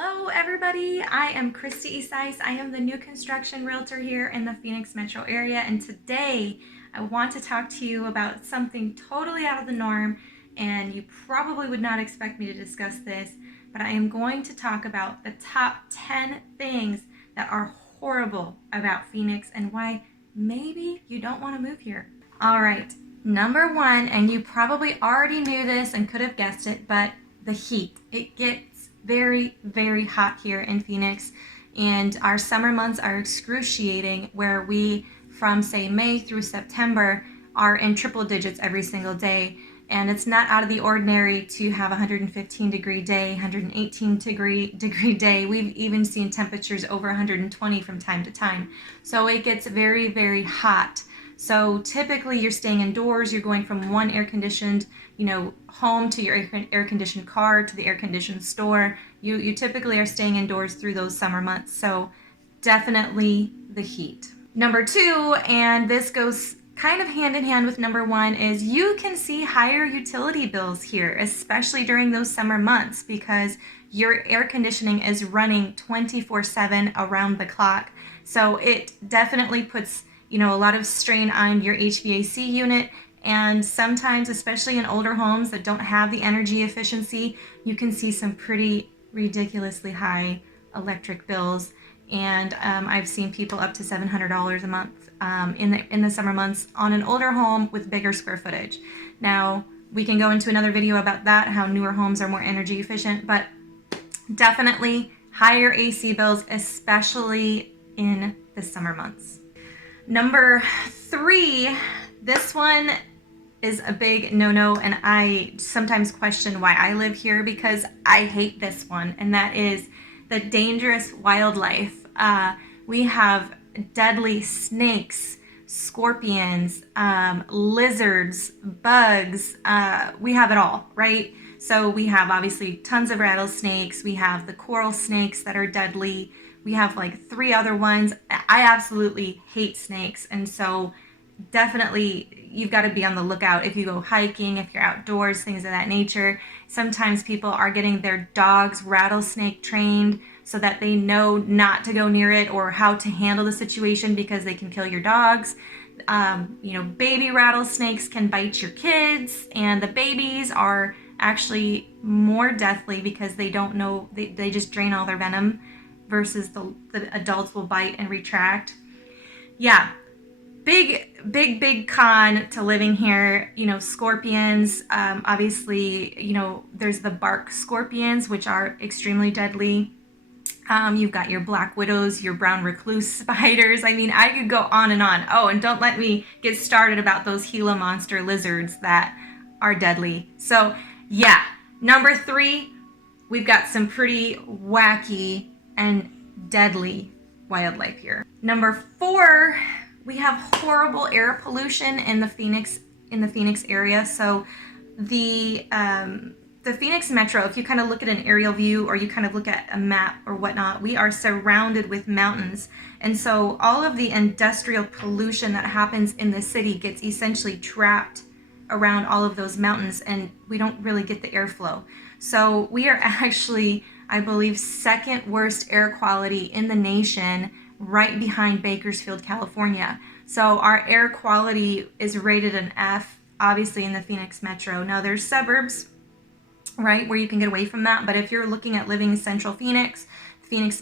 Hello everybody, I am Kristi Isais. I am the new construction realtor here in the Phoenix metro area, and today I want to talk to you about something totally out of the norm, and you probably would not expect me to discuss this, but I am going to talk about the top 10 things that are horrible about Phoenix and why maybe you don't want to move here. All right, number one, and you probably already knew this and could have guessed it, but the heat. It gets very, very hot here in Phoenix, and our summer months are excruciating, where we, from say May through September, are in triple digits every single day. And it's not out of the ordinary to have a 115 degree day, 118 degree day. We've even seen temperatures over 120 from time to time. So it gets very, very hot. So typically you're staying indoors, you're going from one air-conditioned, home to your air-conditioned car to the air-conditioned store. You typically are staying indoors through those summer months. So definitely the heat. Number two, and this goes kind of hand in hand with number one, is you can see higher utility bills here, especially during those summer months, because your air conditioning is running 24/7 around the clock. So it definitely puts a lot of strain on your HVAC unit, and sometimes, especially in older homes that don't have the energy efficiency, you can see some pretty ridiculously high electric bills. And I've seen people up to $700 a month in the summer months on an older home with bigger square footage. Now, we can go into another video about that, how newer homes are more energy efficient, but definitely higher AC bills, especially in the summer months. Number three, this one is a big no-no, and I sometimes question why I live here because I hate this one, and that is the dangerous wildlife. We have deadly snakes, scorpions, lizards, bugs. We have it all, right? So we have obviously tons of rattlesnakes. We have the coral snakes that are deadly. We have like 3 other ones. I absolutely hate snakes, and so definitely you've got to be on the lookout if you go hiking, if you're outdoors, things of that nature. Sometimes people are getting their dogs rattlesnake trained so that they know not to go near it or how to handle the situation, because they can kill your dogs. Baby rattlesnakes can bite your kids, and the babies are actually more deathly because they don't know, they just drain all their venom, versus the adults will bite and retract. Yeah, big con to living here. Scorpions, obviously, there's the bark scorpions, which are extremely deadly. You've got your black widows, your brown recluse spiders. I mean, I could go on and on. Oh, and don't let me get started about those Gila monster lizards that are deadly. So yeah, number 3, we've got some pretty wacky and deadly wildlife here. Number 4, we have horrible air pollution in the Phoenix area. So the Phoenix metro, if you kind of look at an aerial view or you kind of look at a map or whatnot, we are surrounded with mountains. And so all of the industrial pollution that happens in the city gets essentially trapped around all of those mountains, and we don't really get the airflow. So we are actually, I believe, second worst air quality in the nation, right behind Bakersfield, California. So our air quality is rated an F, obviously, in the Phoenix metro. Now there's suburbs, right, where you can get away from that, but if you're looking at living in central Phoenix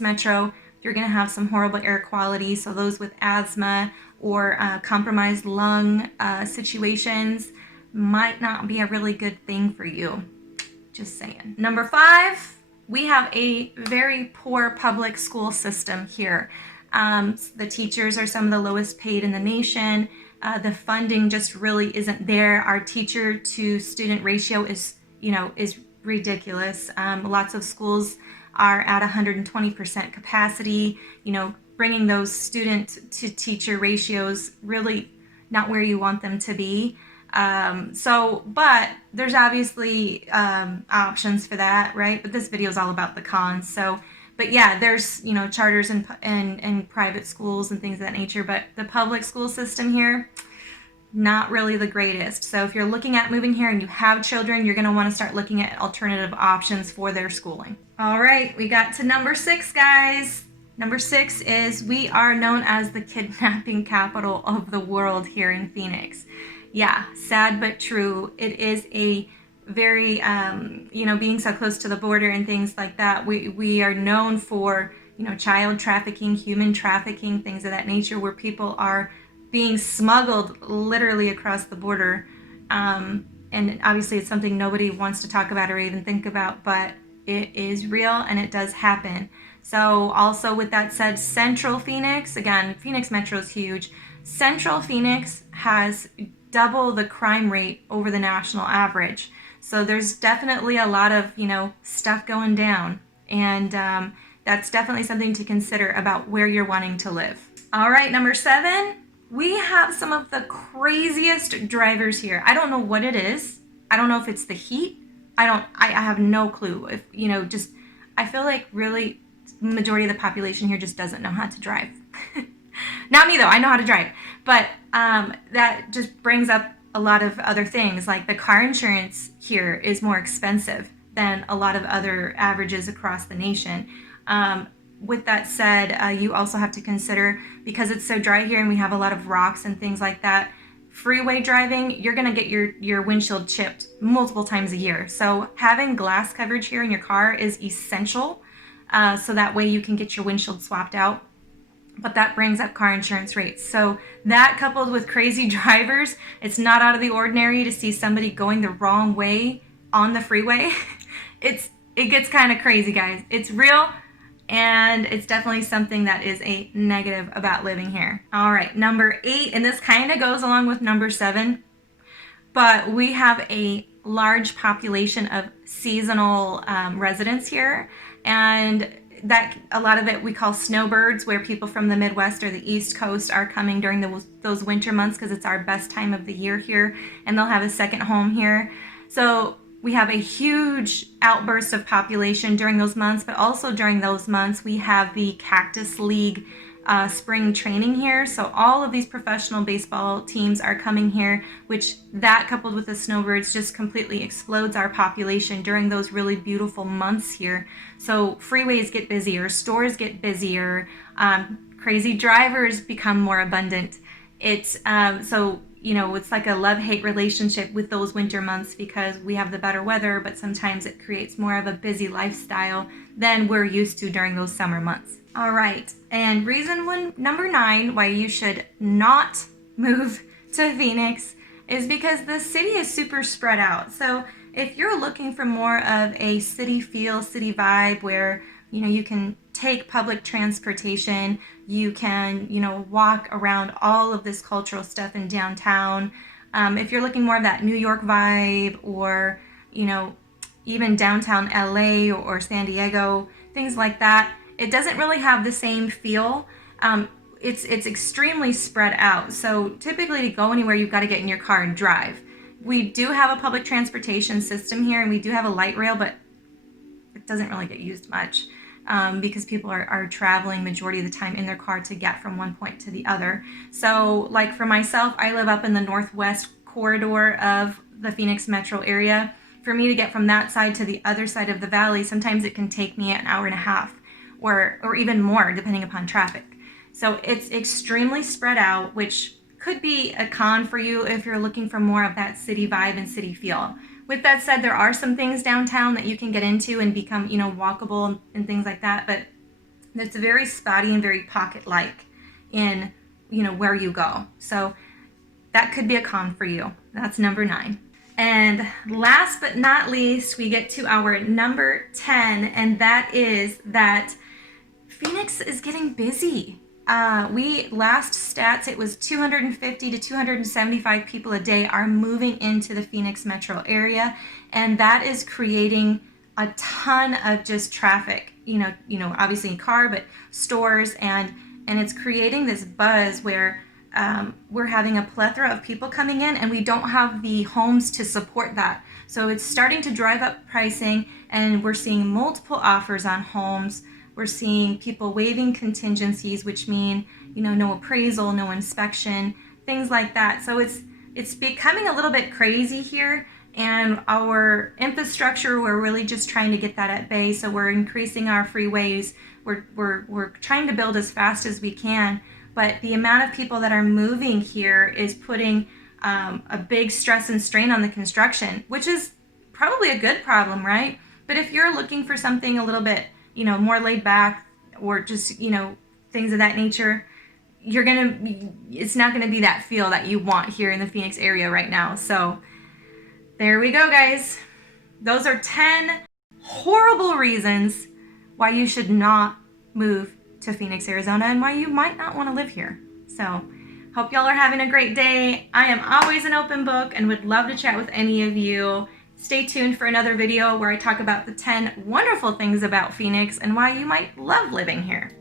metro, you're going to have some horrible air quality. So those with asthma or compromised lung situations might not be a really good thing for you. Just saying. Number 5, we have a very poor public school system here. The teachers are some of the lowest paid in the nation. The funding just really isn't there. Our teacher to student ratio is ridiculous. Lots of schools are at 120% capacity. Bringing those student to teacher ratios really not where you want them to be. But there's obviously options for that, right? But this video is all about the cons. But yeah, there's charters and private schools and things of that nature. But the public school system here, not really the greatest. So if you're looking at moving here and you have children, you're going to want to start looking at alternative options for their schooling. All right, we got to number 6, guys. Number 6 is we are known as the kidnapping capital of the world here in Phoenix. Yeah, sad but true. It is a very, being so close to the border and things like that, we are known for, child trafficking, human trafficking, things of that nature, where people are being smuggled literally across the border. And obviously it's something nobody wants to talk about or even think about, but it is real and it does happen. So also with that said, Central Phoenix, again, Phoenix Metro is huge. Central Phoenix has double the crime rate over the national average. So there's definitely a lot of, stuff going down. And that's definitely something to consider about where you're wanting to live. All right, number 7, we have some of the craziest drivers here. I don't know what it is. I don't know if it's the heat. I have no clue. If, I feel like really majority of the population here just doesn't know how to drive. Not me though, I know how to drive. But that just brings up a lot of other things, like the car insurance here is more expensive than a lot of other averages across the nation. With that said, you also have to consider, because it's so dry here and we have a lot of rocks and things like that, freeway driving, you're going to get your windshield chipped multiple times a year. So having glass coverage here in your car is essential, so that way you can get your windshield swapped out. But that brings up car insurance rates. So that, coupled with crazy drivers, it's not out of the ordinary to see somebody going the wrong way on the freeway. It gets kind of crazy, guys. It's real, and it's definitely something that is a negative about living here. All right, number 8, and this kind of goes along with number 7, but we have a large population of seasonal residents here, and that a lot of it we call snowbirds, where people from the Midwest or the East Coast are coming during those winter months because it's our best time of the year here, and they'll have a second home here. So we have a huge outburst of population during those months, but also during those months we have the Cactus League spring training here. So all of these professional baseball teams are coming here, which that coupled with the snowbirds just completely explodes our population during those really beautiful months here. So freeways get busier, stores get busier, crazy drivers become more abundant. It's it's like a love-hate relationship with those winter months, because we have the better weather, but sometimes it creates more of a busy lifestyle than we're used to during those summer months. All right, and number 9 why you should not move to Phoenix is because the city is super spread out. So if you're looking for more of a city feel, city vibe, where you can take public transportation, you can walk around all of this cultural stuff in downtown. If you're looking more of that New York vibe, or even downtown LA or San Diego, things like that, it doesn't really have the same feel. It's extremely spread out. So typically to go anywhere, you've got to get in your car and drive. We do have a public transportation system here, and we do have a light rail, but it doesn't really get used much, because people are traveling majority of the time in their car to get from one point to the other. So like for myself, I live up in the northwest corridor of the Phoenix metro area. For me to get from that side to the other side of the valley, sometimes it can take me an hour and a half or even more, depending upon traffic. So it's extremely spread out, which could be a con for you if you're looking for more of that city vibe and city feel. With that said, there are some things downtown that you can get into and become, walkable and things like that, but it's very spotty and very pocket-like in, where you go. So that could be a con for you. That's number 9. And last but not least, we get to our number 10, and that is that Phoenix is getting busy. Last stats, it was 250 to 275 people a day are moving into the Phoenix metro area, and that is creating a ton of just traffic, obviously in car, but stores, and it's creating this buzz where we're having a plethora of people coming in, and we don't have the homes to support that. So it's starting to drive up pricing, and we're seeing multiple offers on homes. We're seeing people waiving contingencies, which mean, no appraisal, no inspection, things like that. So it's it's becoming a little bit crazy here, and our infrastructure, we're really just trying to get that at bay. So we're increasing our freeways. We're trying to build as fast as we can, but the amount of people that are moving here is putting a big stress and strain on the construction, which is probably a good problem, right? But if you're looking for something a little bit, more laid back, or just, things of that nature, it's not gonna be that feel that you want here in the Phoenix area right now. So there we go, guys. Those are 10 horrible reasons why you should not move to Phoenix, Arizona, and why you might not want to live here. So hope y'all are having a great day. I am always an open book and would love to chat with any of you. Stay tuned for another video where I talk about the 10 wonderful things about Phoenix and why you might love living here.